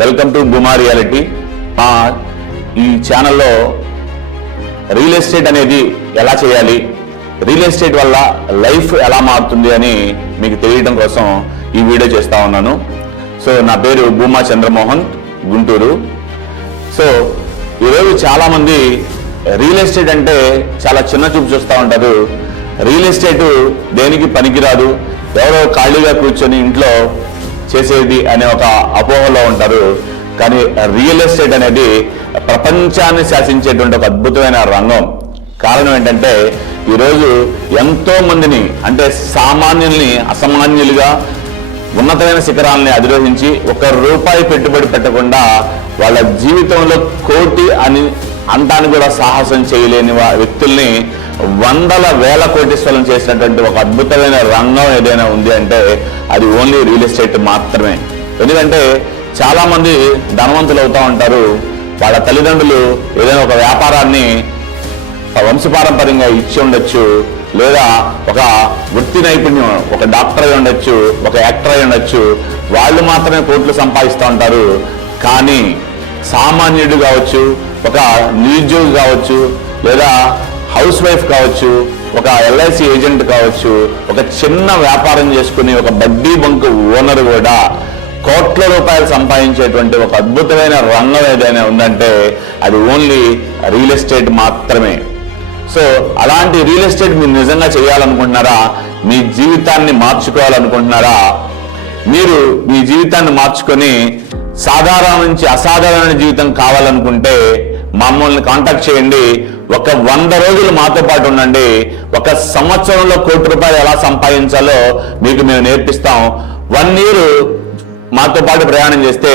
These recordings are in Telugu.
Welcome to Bhuma reality. ఈ ఛానల్లో రియల్ ఎస్టేట్ అనేది ఎలా చేయాలి, రియల్ ఎస్టేట్ వల్ల లైఫ్ ఎలా మారుతుంది అని మీకు తెలియడం కోసం ఈ వీడియో చేస్తా ఉన్నాను. సో నా పేరు భూమా చంద్రమోహన్, గుంటూరు. సో ఈరోజు చాలామంది రియల్ ఎస్టేట్ అంటే చాలా చిన్న చూపు చూస్తూ ఉంటారు. రియల్ ఎస్టేట్ దేనికి పనికిరాదు, ఎవరో ఖాళీగా కూర్చొని ఇంట్లో చేసేది అనే ఒక అపోహలో ఉంటారు. కానీ రియల్ ఎస్టేట్ అనేది ప్రపంచాన్ని శాసించేటువంటి ఒక అద్భుతమైన రంగం. కారణం ఏంటంటే ఈరోజు ఎంతో మందిని, అంటే సామాన్యుల్ని అసామాన్యులుగా ఉన్నతమైన శిఖరాలని అధిరోహించి ₹1 పెట్టుబడి పెట్టకుండా వాళ్ళ జీవితంలో కోటి అని అంతాన్ని కూడా సాహసం చేయలేని వ్యక్తుల్ని వందల వేల కోటీశ్వరులను చేసినటువంటి ఒక అద్భుతమైన రంగం ఏదైనా ఉంది అంటే అది ఓన్లీ రియల్ ఎస్టేట్ మాత్రమే. ఎందుకంటే చాలా మంది ధనవంతులు అవుతూ ఉంటారు. వాళ్ళ తల్లిదండ్రులు ఏదైనా ఒక వ్యాపారాన్ని వంశపారంపర్యంగా ఇచ్చి ఉండొచ్చు, లేదా ఒక వృత్తి నైపుణ్యం, ఒక డాక్టర్ అయి ఉండొచ్చు, ఒక యాక్టర్ అయి ఉండొచ్చు. వాళ్ళు మాత్రమే కోట్లు సంపాదిస్తూ ఉంటారు. కానీ సామాన్యుడు కావచ్చు, ఒక నిరుద్యోగి కావచ్చు, లేదా హౌస్ వైఫ్ కావచ్చు, ఒక LIC ఏజెంట్ కావచ్చు, ఒక చిన్న వ్యాపారం చేసుకుని ఒక బడ్డీ బంకు ఓనర్ కూడా కోట్ల రూపాయలు సంపాదించేటువంటి ఒక అద్భుతమైన రంగం ఏదైనా ఉందంటే అది ఓన్లీ రియల్ ఎస్టేట్ మాత్రమే. సో అలాంటి రియల్ ఎస్టేట్ మీరు నిజంగా చేయాలనుకుంటున్నారా? మీ జీవితాన్ని మార్చుకోవాలనుకుంటున్నారా? మీరు మీ జీవితాన్ని మార్చుకొని సాధారణ నుంచి అసాధారణ జీవితం కావాలనుకుంటే మమ్మల్ని కాంటాక్ట్ చేయండి. ఒక 100 రోజులు మాతో పాటు ఉండండి. ఒక సంవత్సరంలో ₹1 ఎలా సంపాదించాలో మీకు మేము నేర్పిస్తాం. 1 year మాతో పాటు ప్రయాణం చేస్తే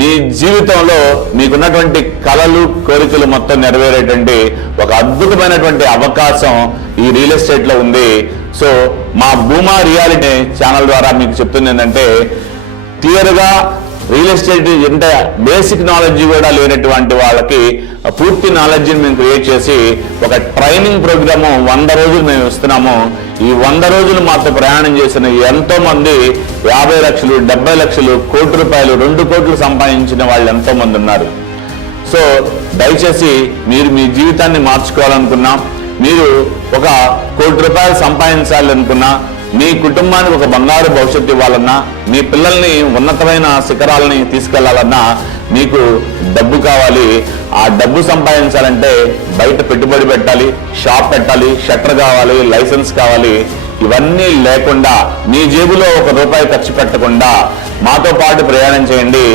మీ జీవితంలో మీకున్నటువంటి కలలు, కోరికలు మొత్తం నెరవేరేటువంటి ఒక అద్భుతమైనటువంటి అవకాశం ఈ రియల్ ఎస్టేట్ లో ఉంది. సో మా భూమా రియాలిటీ ఛానల్ ద్వారా మీకు చెప్తుంది ఏంటంటే, క్లియర్గా రియల్ ఎస్టేట్ అంటే బేసిక్ నాలెడ్జ్ కూడా లేనటువంటి వాళ్ళకి పూర్తి నాలెడ్జ్ని మేము క్రియేట్ చేసి ఒక ట్రైనింగ్ ప్రోగ్రాము 100 రోజులు మేము ఇస్తున్నాము. ఈ 100 రోజులు మాతో ప్రయాణం చేసిన ఎంతో మంది 50 లక్షలు, 70 లక్షలు, ₹1 కోటి, 2 కోట్లు సంపాదించిన వాళ్ళు ఎంతో మంది ఉన్నారు. సో దయచేసి మీరు మీ జీవితాన్ని మార్చుకోవాలనుకున్నా, మీరు ఒక ₹1 కోటి సంపాదించాలనుకున్నా, మీ కుటుంబానికి ఒక బంగారు భవిష్యత్తు ఇవ్వాలన్నా, మీ పిల్లల్ని ఉన్నతమైన శిఖరాలని తీసుకెళ్లాలన్నా మీకు డబ్బు కావాలి. ఆ డబ్బు సంపాదించాలంటే బయట పెట్టుబడి పెట్టాలి, షాప్ పెట్టాలి, షట్టర్ కావాలి, లైసెన్స్ కావాలి. ఇవన్నీ లేకుండా మీ జేబులో ₹1 ఖర్చు పెట్టకుండా మాతో పాటు ప్రయాణం చేయండి.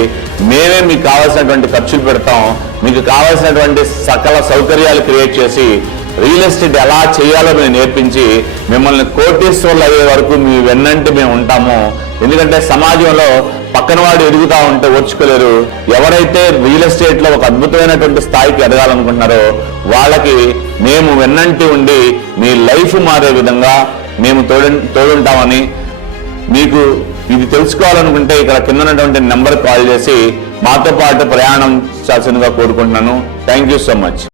మేమే మీకు కావాల్సినటువంటి ఖర్చులు పెడతాం. మీకు కావాల్సినటువంటి సకల సౌకర్యాలు క్రియేట్ చేసి రియల్ ఎస్టేట్ ఎలా చేయాలో మేము నేర్పించి మిమ్మల్ని కోటీశ్వర్లు అయ్యే వరకు మీ వెన్నంటి మేము ఉంటాము. ఎందుకంటే సమాజంలో పక్కన వాడు ఎదుగుతా ఉంటే ఓర్చుకోలేరు. ఎవరైతే రియల్ ఎస్టేట్ లో ఒక అద్భుతమైనటువంటి స్థాయికి ఎదగాలనుకుంటున్నారో వాళ్ళకి మేము వెన్నంటి ఉండి మీ లైఫ్ మారే విధంగా మేము తోడుంటామని, మీకు ఇది తెలుసుకోవాలనుకుంటే ఇక్కడ కింద ఉన్నటువంటి నెంబర్ కాల్ చేసి మాతో పాటు ప్రయాణం చేయాల్సిందిగా కోరుకుంటున్నాను. Thank you so much.